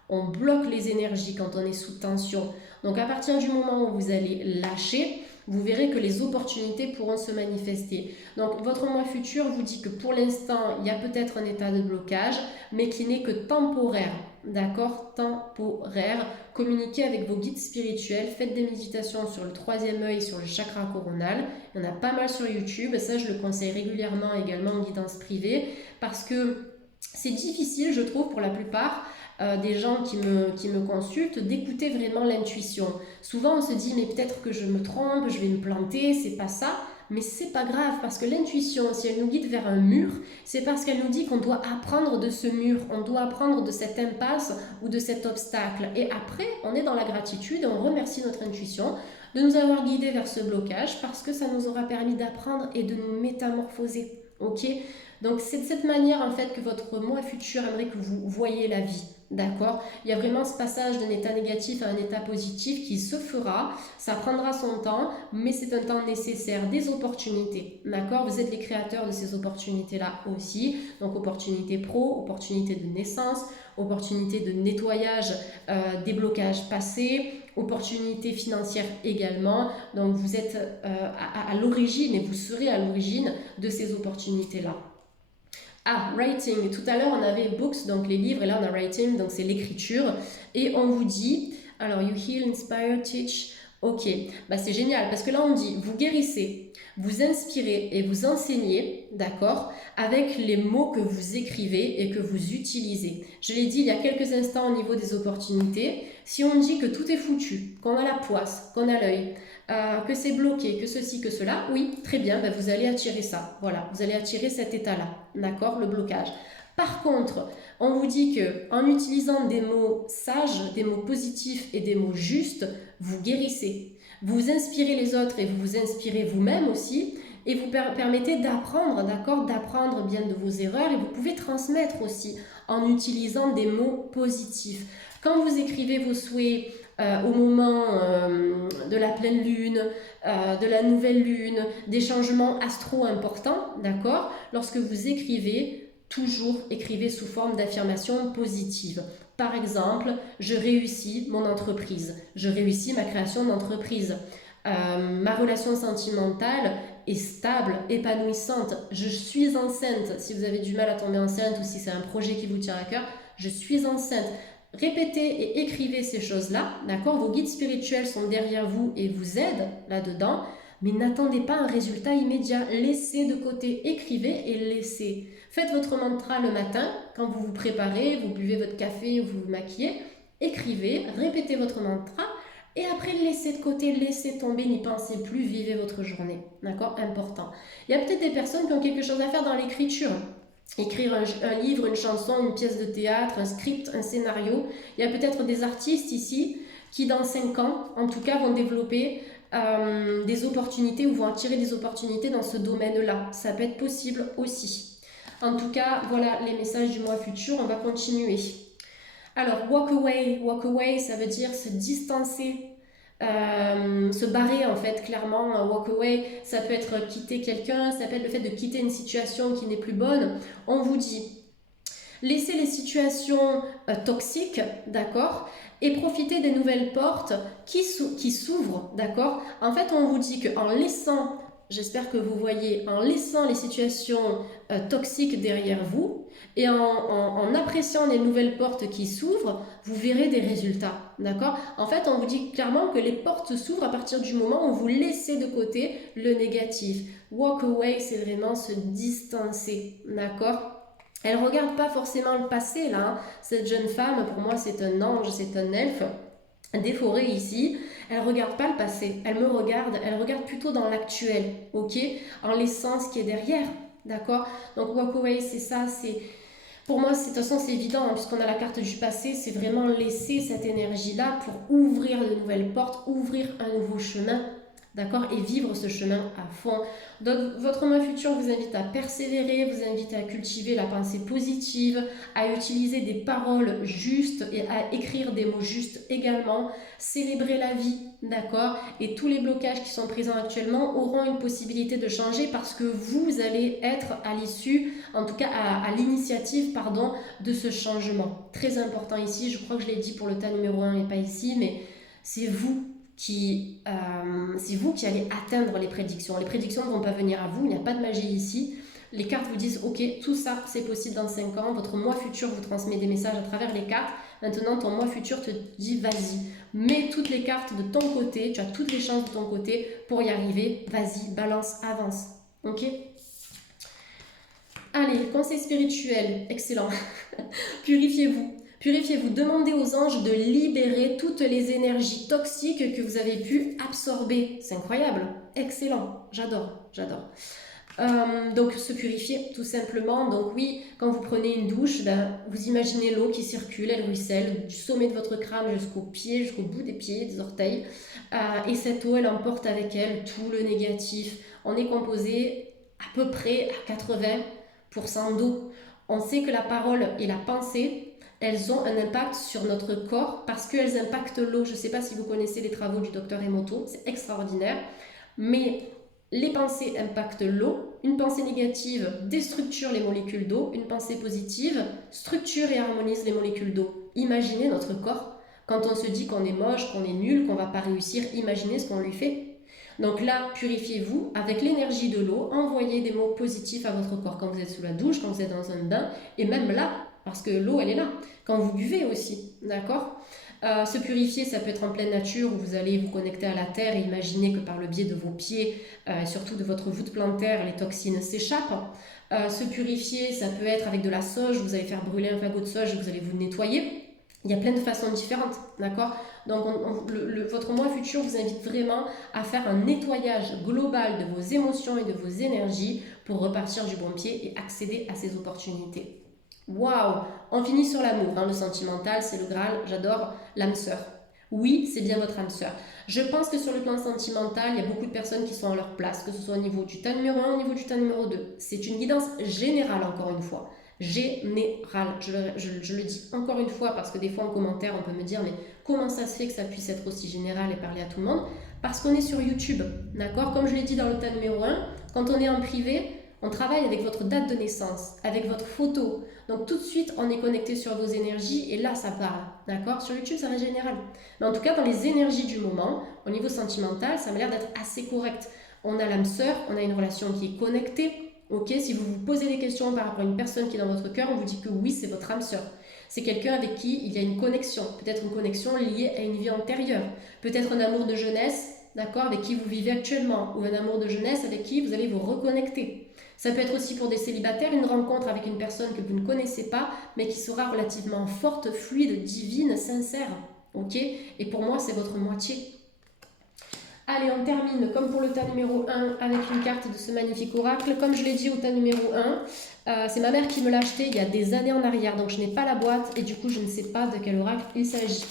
On bloque les énergies quand on est sous tension. Donc à partir du moment où vous allez lâcher, vous verrez que les opportunités pourront se manifester. Donc votre moi futur vous dit que pour l'instant, il y a peut-être un état de blocage, mais qui n'est que temporaire. D'accord? Temporaire. Communiquez avec vos guides spirituels, faites des méditations sur le 3e œil, sur le chakra coronal. Il y en a pas mal sur YouTube, ça je le conseille régulièrement également en guidance privée, parce que c'est difficile, je trouve, pour la plupart des gens qui me consultent, d'écouter vraiment l'intuition. Souvent on se dit mais peut-être que je me trompe, je vais me planter, c'est pas ça. mais c'est pas grave parce que l'intuition, si elle nous guide vers un mur, c'est parce qu'elle nous dit qu'on doit apprendre de ce mur, on doit apprendre de cette impasse ou de cet obstacle. Et après, on est dans la gratitude et on remercie notre intuition de nous avoir guidés vers ce blocage parce que ça nous aura permis d'apprendre et de nous métamorphoser. Ok? Donc c'est de cette manière en fait que votre moi futur aimerait que vous voyez la vie. D'accord? Il y a vraiment ce passage d'un état négatif à un état positif qui se fera, ça prendra son temps, mais c'est un temps nécessaire, des opportunités. D'accord? Vous êtes les créateurs de ces opportunités-là aussi. Donc opportunités pro, opportunités de naissance, opportunités de nettoyage des blocages passés, opportunités financières également. Donc vous êtes à l'origine et vous serez à l'origine de ces opportunités-là. Ah, writing. Tout à l'heure, on avait books, donc les livres, et là, on a writing, donc c'est l'écriture. Et on vous dit, alors, you heal, inspire, teach. Ok, bah, c'est génial, parce que là, on dit, vous guérissez, vous inspirez et vous enseignez, d'accord, avec les mots que vous écrivez et que vous utilisez. Je l'ai dit il y a quelques instants au niveau des opportunités. Si on dit que tout est foutu, qu'on a la poisse, qu'on a l'œil, que c'est bloqué, que ceci, que cela, oui, très bien, ben vous allez attirer ça. Voilà, vous allez attirer cet état-là, d'accord, le blocage. Par contre, on vous dit que en utilisant des mots sages, des mots positifs et des mots justes, vous guérissez. Vous inspirez les autres et vous vous inspirez vous-même aussi et vous permettez d'apprendre, d'accord, d'apprendre bien de vos erreurs et vous pouvez transmettre aussi en utilisant des mots positifs. Quand vous écrivez vos souhaits, au moment de la pleine lune, de la nouvelle lune, des changements astro importants, d'accord? Lorsque vous écrivez, toujours écrivez sous forme d'affirmation positive. Par exemple, je réussis mon entreprise, je réussis ma création d'entreprise, ma relation sentimentale est stable, épanouissante, je suis enceinte, si vous avez du mal à tomber enceinte ou si c'est un projet qui vous tient à cœur, je suis enceinte. Répétez et écrivez ces choses-là, d'accord? Vos guides spirituels sont derrière vous et vous aident là-dedans, mais n'attendez pas un résultat immédiat. Laissez de côté, écrivez et laissez. Faites votre mantra le matin, quand vous vous préparez, vous buvez votre café ou vous vous maquillez, écrivez, répétez votre mantra et après laissez de côté, laissez tomber, n'y pensez plus, vivez votre journée, d'accord? Important. Il y a peut-être des personnes qui ont quelque chose à faire dans l'écriture. Écrire un livre, une chanson, une pièce de théâtre, un script, un scénario. Il y a peut-être des artistes ici qui dans 5 ans, en tout cas, vont développer des opportunités ou vont attirer des opportunités dans ce domaine-là. Ça peut être possible aussi. En tout cas, voilà les messages du mois futur. On va continuer. Alors, walk away, ça veut dire se distancer. Se barrer en fait, clairement, walk away, ça peut être quitter quelqu'un, ça peut être le fait de quitter une situation qui n'est plus bonne. On vous dit, laissez les situations toxiques, d'accord, et profitez des nouvelles portes qui s'ouvrent, d'accord. En fait, on vous dit qu'en laissant, j'espère que vous voyez, en laissant les situations toxiques derrière vous et en appréciant les nouvelles portes qui s'ouvrent, vous verrez des résultats, d'accord? En fait, on vous dit clairement que les portes s'ouvrent à partir du moment où vous laissez de côté le négatif. Walk away, c'est vraiment se distancer, d'accord? Elle ne regarde pas forcément le passé, là. Hein. Cette jeune femme, pour moi, c'est un ange, c'est un elfe des forêts ici. Elle ne regarde pas le passé, elle me regarde, elle regarde plutôt dans l'actuel, ok? En laissant ce qui est derrière, d'accord? Donc walk away, c'est ça, c'est... Pour moi, de toute façon, c'est évident, hein, puisqu'on a la carte du passé, c'est vraiment laisser cette énergie-là pour ouvrir de nouvelles portes, ouvrir un nouveau chemin, d'accord? Et vivre ce chemin à fond. Donc, votre moi futur vous invite à persévérer, vous invite à cultiver la pensée positive, à utiliser des paroles justes et à écrire des mots justes également, célébrer la vie, d'accord? Et tous les blocages qui sont présents actuellement auront une possibilité de changer parce que vous allez être à l'issue, en tout cas à l'initiative, pardon, de ce changement. Très important ici, je crois que je l'ai dit pour le tas numéro 1 et pas ici, mais c'est vous qui allez atteindre les prédictions. Les prédictions ne vont pas venir à vous, il n'y a pas de magie ici. Les cartes vous disent, ok, tout ça c'est possible dans 5 ans, votre moi futur vous transmet des messages à travers les cartes. Maintenant, ton moi futur te dit, vas-y, mets toutes les cartes de ton côté, tu as toutes les chances de ton côté pour y arriver, vas-y, balance, avance, ok? Allez, conseil spirituel, excellent. Purifiez-vous. Purifiez-vous, demandez aux anges de libérer toutes les énergies toxiques que vous avez pu absorber. C'est incroyable, excellent, j'adore. Donc se purifier tout simplement. Donc oui, quand vous prenez une douche, ben, vous imaginez l'eau qui circule, elle ruisselle du sommet de votre crâne jusqu'aux pieds, jusqu'au bout des pieds, des orteils. Et cette eau, elle emporte avec elle tout le négatif. On est composé à peu près à 80% d'eau. On sait que la parole et la pensée, elles ont un impact sur notre corps parce qu'elles impactent l'eau. Je ne sais pas si vous connaissez les travaux du docteur Emoto, c'est extraordinaire. Mais les pensées impactent l'eau. Une pensée négative déstructure les molécules d'eau. Une pensée positive structure et harmonise les molécules d'eau. Imaginez notre corps. Quand on se dit qu'on est moche, qu'on est nul, qu'on ne va pas réussir, imaginez ce qu'on lui fait. Donc là, purifiez-vous avec l'énergie de l'eau. Envoyez des mots positifs à votre corps quand vous êtes sous la douche, quand vous êtes dans un bain. Et même là, parce que l'eau, elle est là. Quand vous buvez aussi, d'accord ? Se purifier, ça peut être en pleine nature où vous allez vous connecter à la terre et imaginer que par le biais de vos pieds, surtout de votre voûte plantaire, les toxines s'échappent. Se purifier, ça peut être avec de la sauge, vous allez faire brûler un fagot de sauge et vous allez vous nettoyer. Il y a plein de façons différentes, d'accord ? Donc votre moi futur vous invite vraiment à faire un nettoyage global de vos émotions et de vos énergies pour repartir du bon pied et accéder à ces opportunités. Waouh, on finit sur l'amour, hein, le sentimental, c'est le Graal, j'adore l'âme sœur. Oui, c'est bien votre âme sœur. Je pense que sur le plan sentimental, il y a beaucoup de personnes qui sont à leur place, que ce soit au niveau du tas numéro 1, au niveau du tas numéro 2. C'est une guidance générale, encore une fois. Générale, je le dis encore une fois, parce que des fois en commentaire, on peut me dire, mais comment ça se fait que ça puisse être aussi général et parler à tout le monde ? Parce qu'on est sur YouTube, d'accord ? Comme je l'ai dit dans le tas numéro 1, quand on est en privé, on travaille avec votre date de naissance, avec votre photo. Donc tout de suite, on est connecté sur vos énergies et là, ça parle. D'accord ? Sur YouTube, ça reste général. Mais en tout cas, dans les énergies du moment, au niveau sentimental, ça m'a l'air d'être assez correct. On a l'âme sœur, on a une relation qui est connectée. Ok, si vous vous posez des questions par rapport à une personne qui est dans votre cœur, on vous dit que oui, c'est votre âme sœur. C'est quelqu'un avec qui il y a une connexion. Peut-être une connexion liée à une vie antérieure. Peut-être un amour de jeunesse, d'accord, avec qui vous vivez actuellement. Ou un amour de jeunesse avec qui vous allez vous reconnecter. Ça peut être aussi pour des célibataires, une rencontre avec une personne que vous ne connaissez pas, mais qui sera relativement forte, fluide, divine, sincère. Ok ? Et pour moi, c'est votre moitié. Allez, on termine comme pour le tas numéro 1 avec une carte de ce magnifique oracle. Comme je l'ai dit au tas numéro 1, c'est ma mère qui me l'a acheté il y a des années en arrière, donc je n'ai pas la boîte et du coup je ne sais pas de quel oracle il s'agit.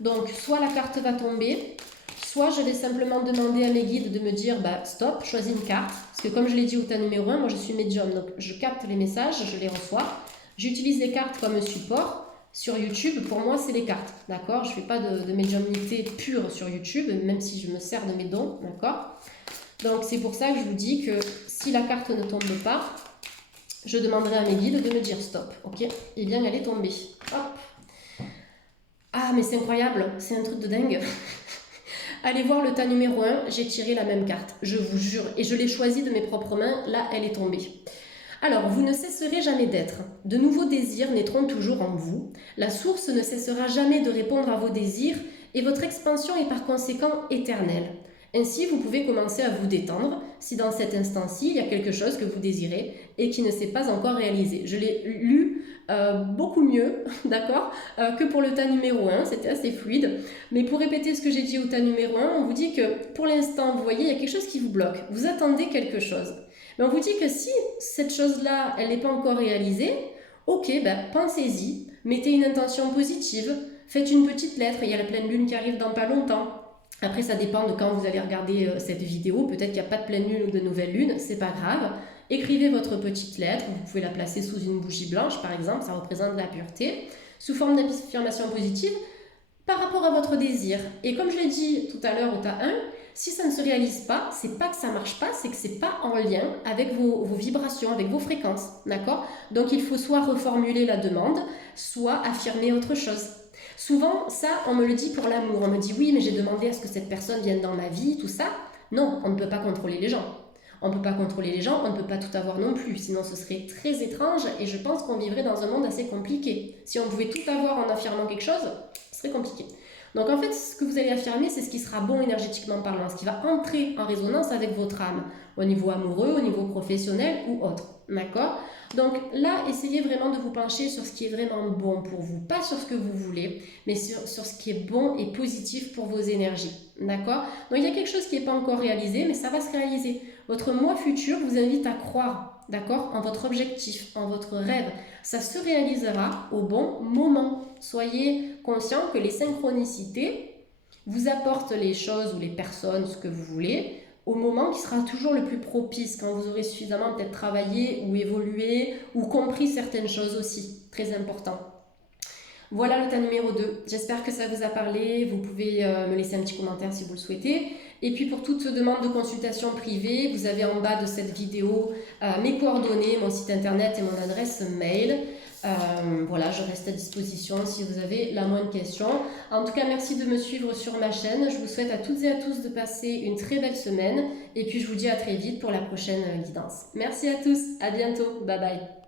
Donc soit la carte va tomber, soit je vais simplement demander à mes guides de me dire stop, choisis une carte. Parce que comme je l'ai dit au tas numéro 1, moi je suis médium, donc je capte les messages, je les reçois. J'utilise les cartes comme support. Sur YouTube, pour moi, c'est les cartes, d'accord ? Je ne fais pas de médiumnité pure sur YouTube, même si je me sers de mes dons, d'accord ? Donc, c'est pour ça que je vous dis que si la carte ne tombe pas, je demanderai à mes guides de me dire stop, ok ? Eh bien, elle est tombée. Hop. Ah, mais c'est incroyable, c'est un truc de dingue. Allez voir le tas numéro 1, j'ai tiré la même carte, je vous jure, et je l'ai choisie de mes propres mains, là, elle est tombée. Alors, vous ne cesserez jamais d'être. De nouveaux désirs naîtront toujours en vous. La source ne cessera jamais de répondre à vos désirs et votre expansion est par conséquent éternelle. Ainsi, vous pouvez commencer à vous détendre si dans cet instant-ci, il y a quelque chose que vous désirez et qui ne s'est pas encore réalisé. Je l'ai lu beaucoup mieux, d'accord, que pour le tas numéro 1, c'était assez fluide. Mais pour répéter ce que j'ai dit au tas numéro 1, on vous dit que pour l'instant, vous voyez, il y a quelque chose qui vous bloque. Vous attendez quelque chose. Mais on vous dit que si cette chose-là, elle n'est pas encore réalisée, ok, pensez-y, mettez une intention positive, faites une petite lettre, il y a la pleine lune qui arrive dans pas longtemps. Après, ça dépend de quand vous allez regarder cette vidéo, peut-être qu'il n'y a pas de pleine lune ou de nouvelle lune, c'est pas grave. Écrivez votre petite lettre, vous pouvez la placer sous une bougie blanche par exemple, ça représente la pureté, sous forme d'affirmation positive par rapport à votre désir. Et comme je l'ai dit tout à l'heure au tas 1, si ça ne se réalise pas, c'est pas que ça marche pas, c'est que c'est pas en lien avec vos vibrations, avec vos fréquences, d'accord ? Donc il faut soit reformuler la demande, soit affirmer autre chose. Souvent, ça, on me le dit pour l'amour. On me dit oui, mais j'ai demandé à ce que cette personne vienne dans ma vie, tout ça. Non, on ne peut pas contrôler les gens. On ne peut pas contrôler les gens, on ne peut pas tout avoir non plus, sinon ce serait très étrange et je pense qu'on vivrait dans un monde assez compliqué. Si on pouvait tout avoir en affirmant quelque chose, ce serait compliqué. Donc en fait, ce que vous allez affirmer, c'est ce qui sera bon énergétiquement parlant, ce qui va entrer en résonance avec votre âme, au niveau amoureux, au niveau professionnel ou autre. D'accord? Donc là, essayez vraiment de vous pencher sur ce qui est vraiment bon pour vous, pas sur ce que vous voulez, mais sur ce qui est bon et positif pour vos énergies. D'accord? Donc il y a quelque chose qui n'est pas encore réalisé, mais ça va se réaliser. Votre moi futur vous invite à croire, d'accord, en votre objectif, en votre rêve. Ça se réalisera au bon moment. Soyez conscient que les synchronicités vous apportent les choses ou les personnes, ce que vous voulez, au moment qui sera toujours le plus propice, quand vous aurez suffisamment peut-être travaillé ou évolué ou compris certaines choses aussi. Très important. Voilà le tas numéro 2. J'espère que ça vous a parlé. Vous pouvez me laisser un petit commentaire si vous le souhaitez. Et puis pour toute demande de consultation privée, vous avez en bas de cette vidéo mes coordonnées, mon site internet et mon adresse mail. Voilà, je reste à disposition si vous avez la moindre question. En tout cas, merci de me suivre sur ma chaîne. Je vous souhaite à toutes et à tous de passer une très belle semaine. Et puis je vous dis à très vite pour la prochaine guidance. Merci à tous, à bientôt, bye bye.